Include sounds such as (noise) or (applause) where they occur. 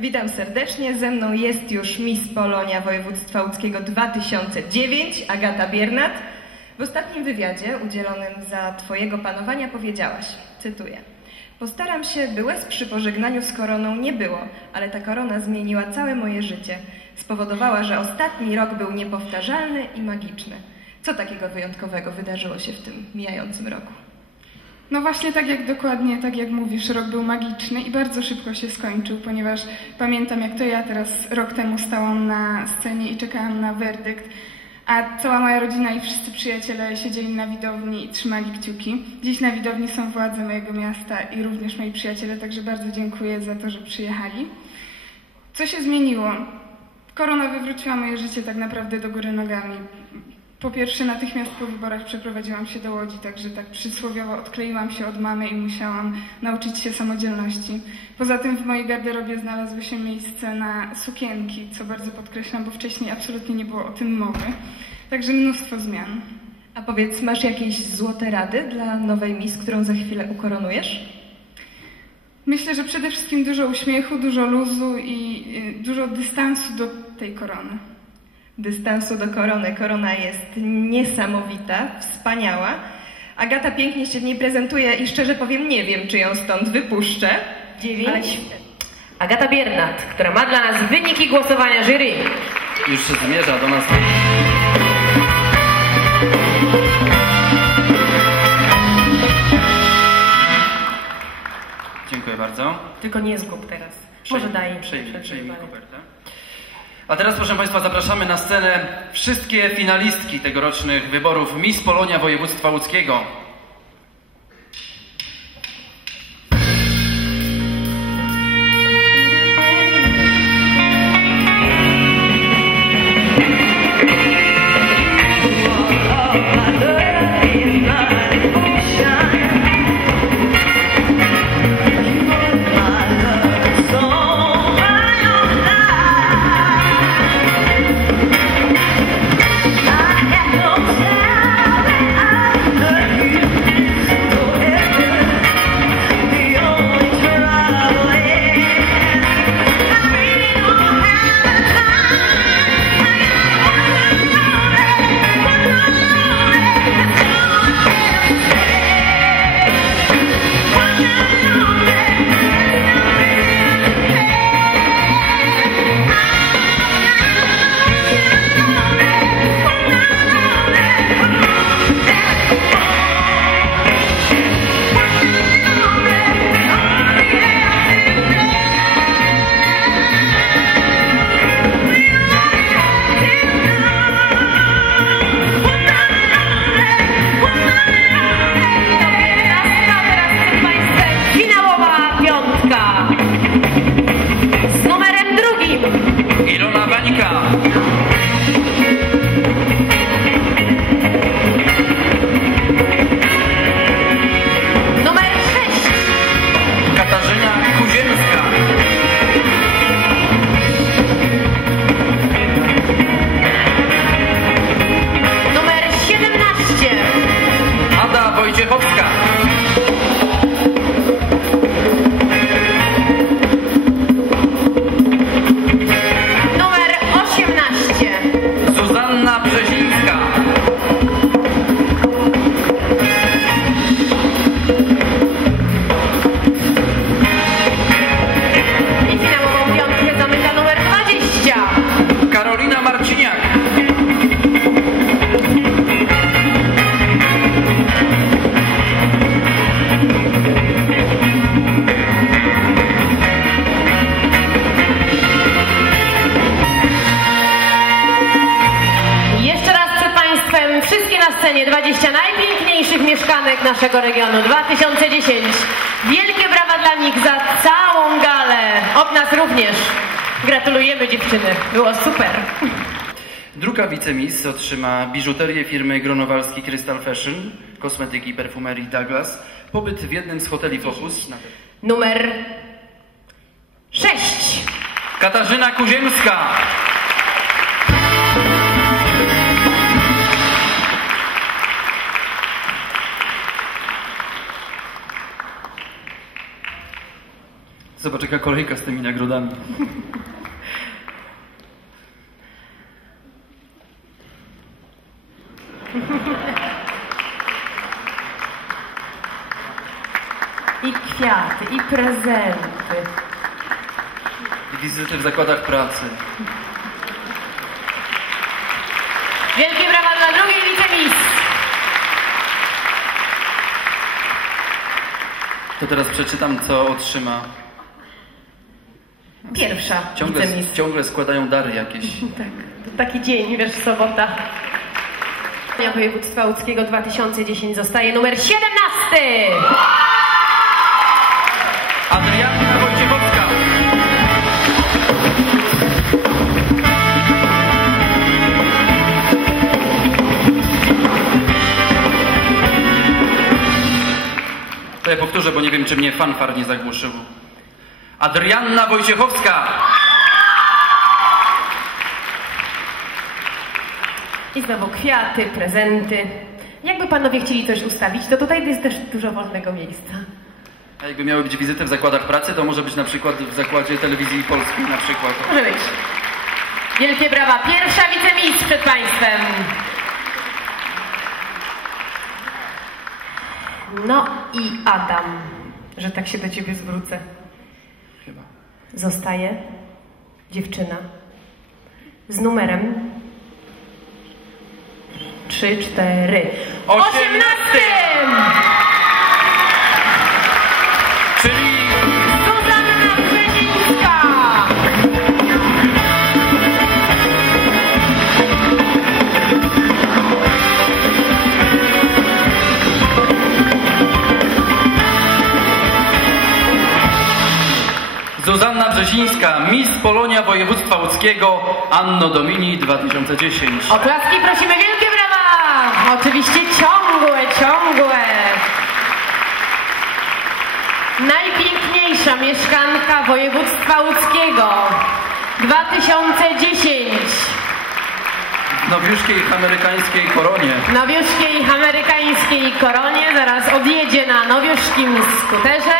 Witam serdecznie. Ze mną jest już Miss Polonia Województwa Łódzkiego 2009, Agata Biernat. W ostatnim wywiadzie udzielonym za Twojego panowania powiedziałaś, cytuję, Postaram się, by łez przy pożegnaniu z koroną nie było, ale ta korona zmieniła całe moje życie. Spowodowała, że ostatni rok był niepowtarzalny i magiczny. Co takiego wyjątkowego wydarzyło się w tym mijającym roku? No właśnie tak jak dokładnie, tak jak mówisz, rok był magiczny i bardzo szybko się skończył, ponieważ pamiętam jak to ja teraz rok temu stałam na scenie i czekałam na werdykt, a cała moja rodzina i wszyscy przyjaciele siedzieli na widowni i trzymali kciuki. Dziś na widowni są władze mojego miasta i również moi przyjaciele, także bardzo dziękuję za to, że przyjechali. Co się zmieniło? Korona wywróciła moje życie tak naprawdę do góry nogami. Po pierwsze, natychmiast po wyborach przeprowadziłam się do Łodzi, także tak przysłowiowo odkleiłam się od mamy i musiałam nauczyć się samodzielności. Poza tym w mojej garderobie znalazło się miejsce na sukienki, co bardzo podkreślam, bo wcześniej absolutnie nie było o tym mowy. Także mnóstwo zmian. A powiedz, masz jakieś złote rady dla nowej Miss, którą za chwilę ukoronujesz? Myślę, że przede wszystkim dużo uśmiechu, dużo luzu i y, dużo dystansu do tej korony dystansu do korony. Korona jest niesamowita, wspaniała. Agata pięknie się w niej prezentuje i szczerze powiem, nie wiem, czy ją stąd wypuszczę. Dziewięć. Agata Biernat, która ma dla nas wyniki głosowania jury. Już zmierza do nas. Dziękuję bardzo. Tylko nie zgub teraz. Może daj. Przejmij, przejmij kopertę. A teraz, proszę Państwa, zapraszamy na scenę wszystkie finalistki tegorocznych wyborów Miss Polonia Województwa Łódzkiego. Naszego regionu 2010. Wielkie brawa dla nich za całą galę. Od nas również. Gratulujemy dziewczyny. Było super. Druga wicemis otrzyma biżuterię firmy Gronowalski Crystal Fashion, kosmetyki perfumerii Douglas, pobyt w jednym z hoteli Focus. Numer 6. Katarzyna Kuziemska. Zobacz jaka kolejka z tymi nagrodami. I kwiaty, i prezenty. I wizyty w zakładach pracy. Wielkie brawa dla drugiej wicemis. To teraz przeczytam, co otrzyma. Pierwsza Ciągle, ciągle składają dary jakieś. (laughs) Tak, taki dzień, wiesz, sobota. Województwa łódzkiego 2010 zostaje numer 17. Adrianna Wojciechowska. To ja powtórzę, bo nie wiem, czy mnie fanfar nie zagłuszył. Adrianna Wojciechowska. I znowu kwiaty, prezenty. Jakby panowie chcieli coś ustawić, to tutaj jest też dużo wolnego miejsca. A jakby miały być wizyty w zakładach pracy, to może być na przykład w zakładzie telewizji polskiej na przykład. Może być. Wielkie brawa. Pierwsza wicemis przed państwem. No i Adam, że tak się do ciebie zwrócę zostaje dziewczyna z numerem 3, 4, 18! Brzezińska, Miss Polonia Województwa Łódzkiego, Anno Domini 2010. Oklaski prosimy, wielkie brawa! Oczywiście ciągłe, ciągłe. Najpiękniejsza mieszkanka województwa łódzkiego 2010 W nowiuszkiej amerykańskiej koronie. w nowiuszkiej amerykańskiej koronie zaraz odjedzie na nowiuszkim skuterze